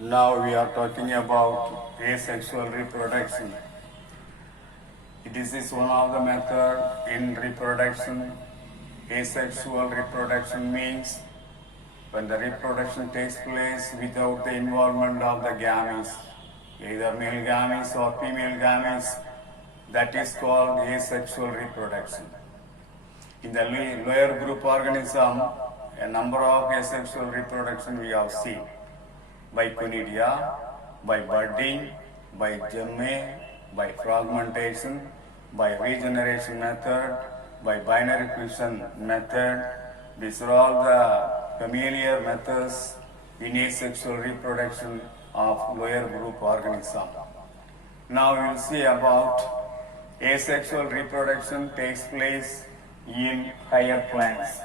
Now we are talking about asexual reproduction. This is one of the method in reproduction. Asexual reproduction means when the reproduction takes place without the involvement of the gametes, either male gametes or female gametes, that is called asexual reproduction. In the lower group organism, a number of asexual reproduction we have seen by conidia, by budding, by gemme, by fragmentation, by regeneration method, by binary fission method. These are all the familiar methods in asexual reproduction of lower group organism. Now we will see about asexual reproduction takes place in higher plants.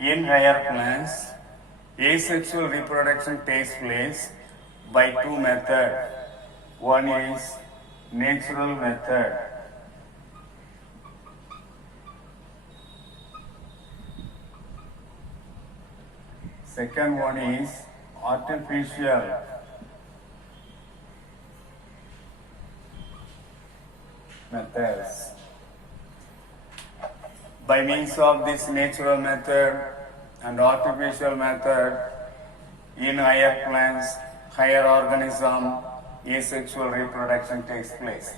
In higher plants, asexual reproduction takes place by two methods. One is natural method. Second one is artificial. Methods. By means of this natural method and artificial method, in higher plants, higher organism, asexual reproduction takes place.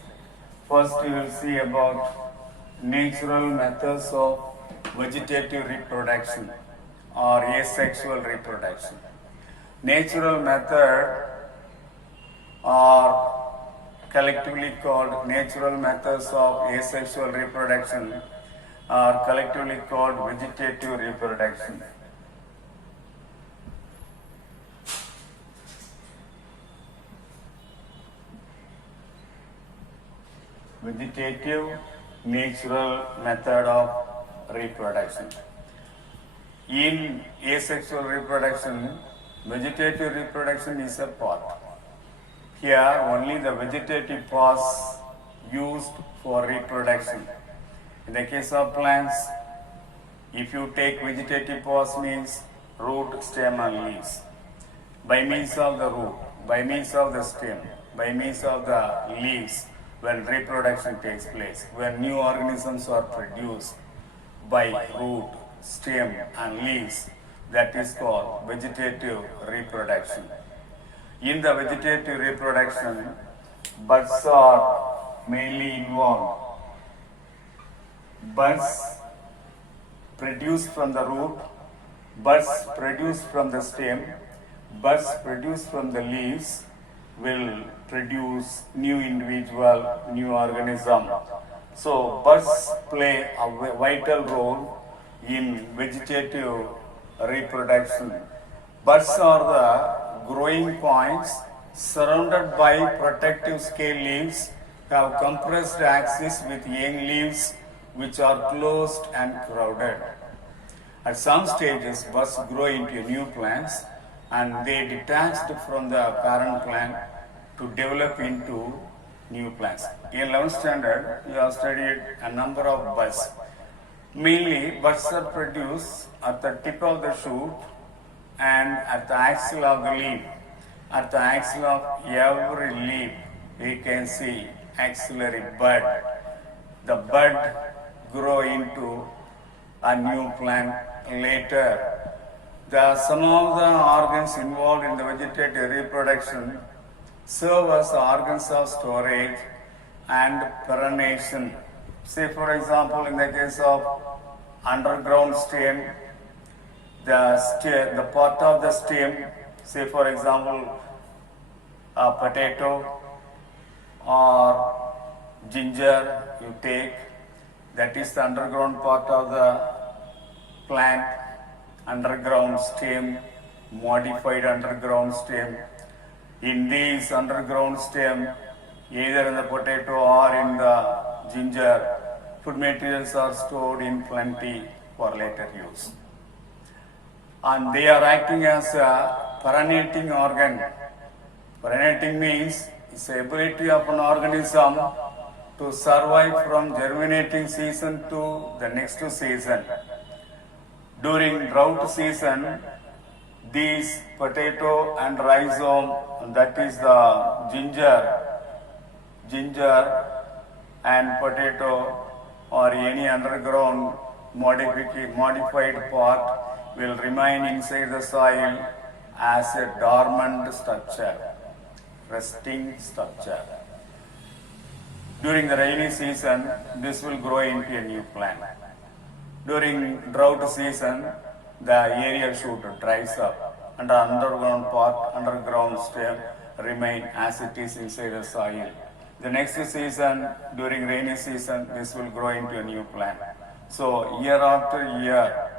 First, you will see about natural methods of vegetative reproduction or asexual reproduction. Natural method are collectively called natural methods of asexual reproduction are collectively called vegetative reproduction. Vegetative natural method of reproduction. In asexual reproduction, vegetative reproduction is a part. Here only the vegetative parts used for reproduction. In the case of plants, if you take vegetative parts means root, stem and leaves. By means of the root, by means of the stem, by means of the leaves, when reproduction takes place, when new organisms are produced by root, stem and leaves, that is called vegetative reproduction. In the vegetative reproduction, buds are mainly involved. Buds produced from the root, buds produced from the stem, buds produced from the leaves will produce new individual, new organism. So buds play a vital role in vegetative reproduction. Buds are the growing points surrounded by protective scale leaves, have compressed axis with young leaves which are closed and crowded. At some stages, buds grow into new plants and they detached from the parent plant to develop into new plants. In 11th standard, we have studied a number of buds. Mainly, buds are produced at the tip of the shoot and at the axil of the leaf. At the axil of every leaf, we can see axillary bud. The bud grow into a new plant later. Some of the organs involved in the vegetative reproduction serve as organs of storage and perennation. Say for example, in the case of underground stem, the part of the stem, say for example, a potato or ginger you take, that is the underground part of the plant, underground stem, modified underground stem. In these underground stem, either in the potato or in the ginger, food materials are stored in plenty for later use. And they are acting as a perennating organ. Perennating means it's the ability of an organism to survive from germinating season to the next season. During drought season, these potato and rhizome, that is the ginger and potato or any underground modified part will remain inside the soil as a dormant structure, resting structure. During the rainy season, this will grow into a new plant. During drought season, the aerial shoot dries up and the underground stem remain as it is inside the soil. The next season, during rainy season, this will grow into a new plant. So year after year,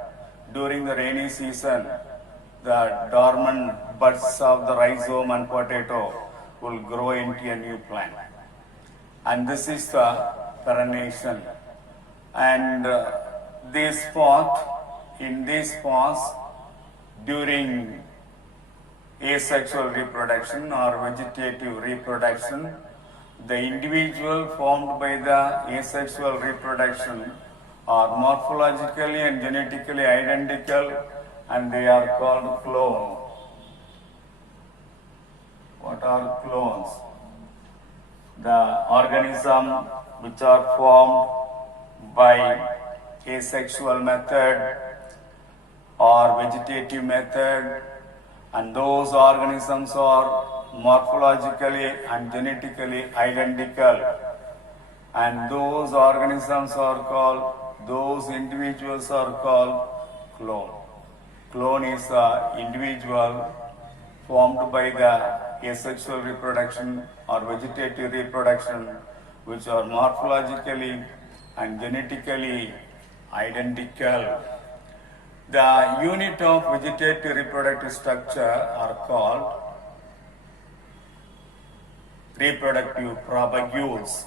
during the rainy season, the dormant buds of the rhizome and potato will grow into a new plant. And this is the perennation. And this part, in this pause, during asexual reproduction or vegetative reproduction, the individual formed by the asexual reproduction are morphologically and genetically identical, and they are called clone. What are clones? The organism which are formed by asexual method or vegetative method, and those organisms are morphologically and genetically identical, and those organisms are called, those individuals are called clone. Clone is an individual formed by the asexual reproduction or vegetative reproduction, which are morphologically and genetically identical. The unit of vegetative reproductive structure are called reproductive propagules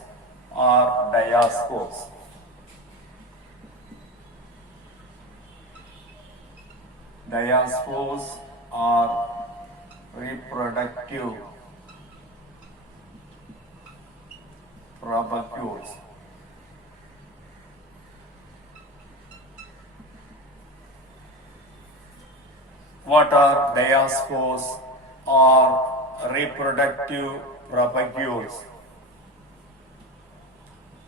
or diaspores. Diaspores are reproductive propagules. What are diaspores or reproductive propagules?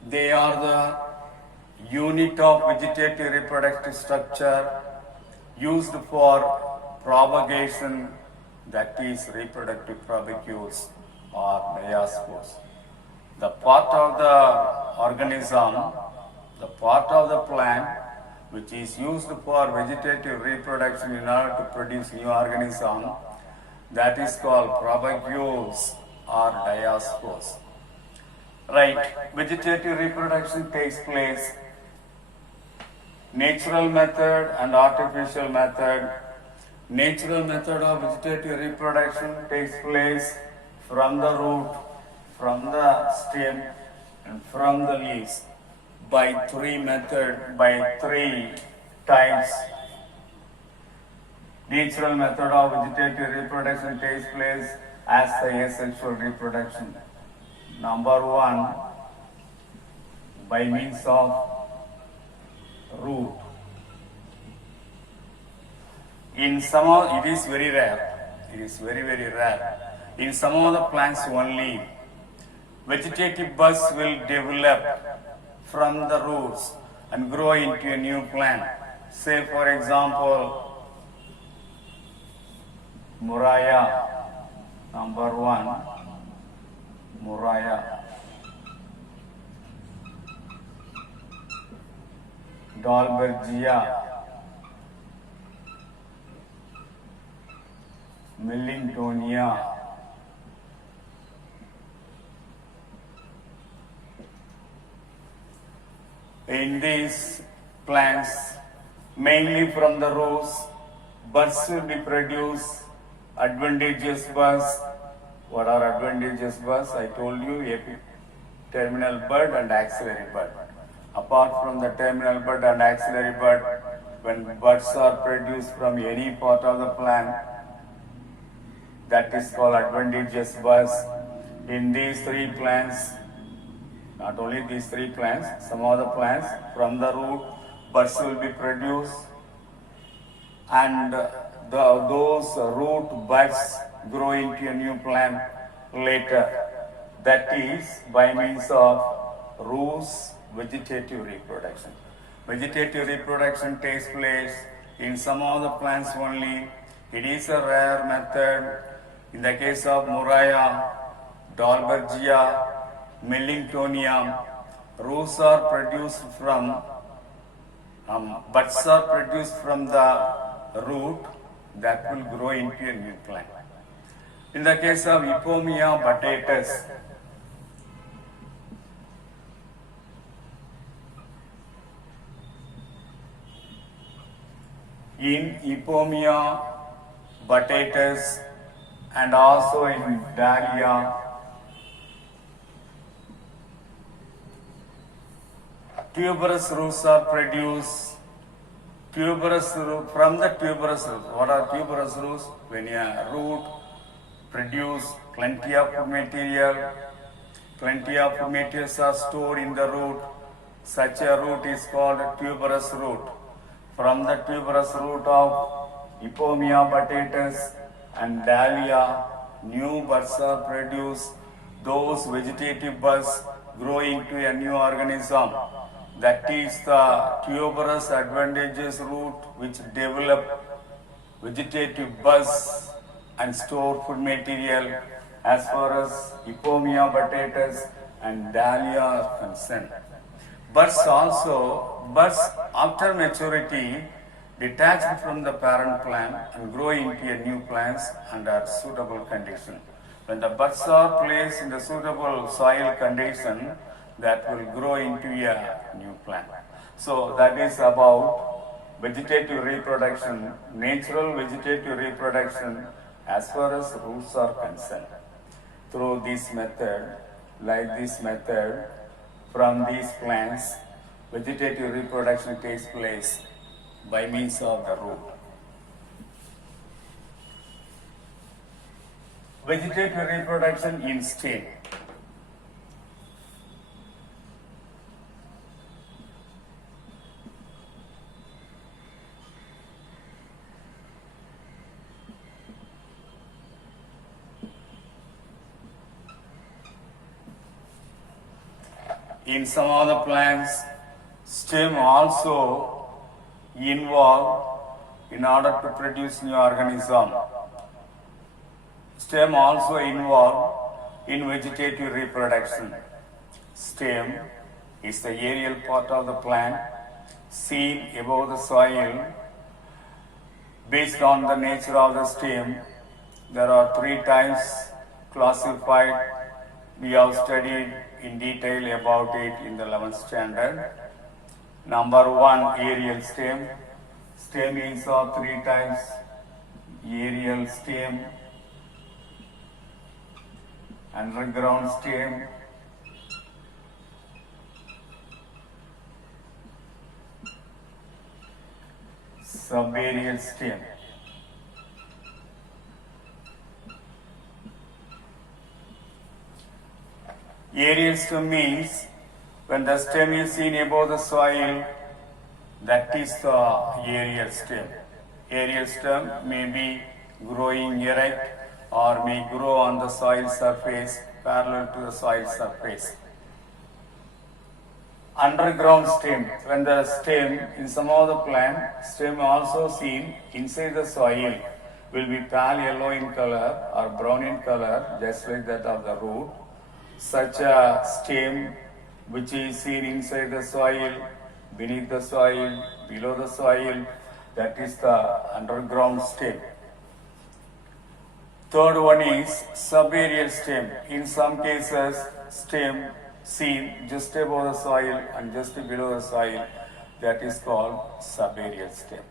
They are the unit of vegetative reproductive structure used for propagation, that is reproductive propagules or diaspores. The part of the organism, the part of the plant which is used for vegetative reproduction in order to produce new organism, that is called propagules or diaspores. Right, vegetative reproduction takes place natural method and artificial method. Natural method of vegetative reproduction takes place from the root, from the stem, and from the leaves by three types. Natural method of vegetative reproduction takes place as the asexual reproduction. Number one, by means of root. In some of, it is very rare. It is very, very rare. In some of the plants only, vegetative buds will develop from the roots and grow into a new plant. Say for example, Murraya, number one, Murraya. Dalbergia, Millingtonia, in these plants, mainly from the roots, buds will be produced, adventitious buds. What are adventitious buds? I told you, terminal bud and axillary bud. Apart from the terminal bud and axillary bud, when buds are produced from any part of the plant, that is called adventitious buds. In these three plants, Not only these three plants, some other plants from the root, buds will be produced, and those root buds grow into a new plant later. That is by means of roots vegetative reproduction. Vegetative reproduction takes place in some of the plants only. It is a rare method. In the case of Murraya, Dalbergia, Millingtonium, roots are produced from, buds are produced from the root that will grow into a new plant. In the case of Epomia batatus, in Epomia batatus and also in Dahlia, tuberous roots are produced. From the tuberous roots. What are tuberous roots? When a root produce plenty of food material are stored in the root. Such a root is called tuberous root. From the tuberous root of Epomia batatus and Dahlia, new buds are produced. Those vegetative buds grow into a new organism. That is the tuberous advantageous root which develop vegetative buds and store food material as far as Epomia batatus and Dahlia are concerned. Buds after maturity detach from the parent plant and grow into a new plants under suitable condition. When the buds are placed in the suitable soil condition, that will grow into a new plant. So that is about vegetative reproduction, natural vegetative reproduction as far as roots are concerned. Through this method, like this method, from these plants, vegetative reproduction takes place by means of the root. Vegetative reproduction in stem. In some of the plants, stem also involved in order to produce new organism. Stem also involved in vegetative reproduction. Stem is the aerial part of the plant seen above the soil. Based on the nature of the stem, there are three types classified. We have studied in detail about it in the 11th standard. Number one, aerial stem. Stem is of three types. Aerial stem, underground stem, subaerial stem. Aerial stem means when the stem is seen above the soil, that is the aerial stem. Aerial stem may be growing erect or may grow on the soil surface parallel to the soil surface. Underground stem, when the stem in some of the plant, stem also seen inside the soil, will be pale yellow in color or brown in color, just like that of the root. Such a stem which is seen inside the soil, beneath the soil, below the soil, that is the underground stem. Third one is subaerial stem. In some cases, stem seen just above the soil and just below the soil, that is called subaerial stem.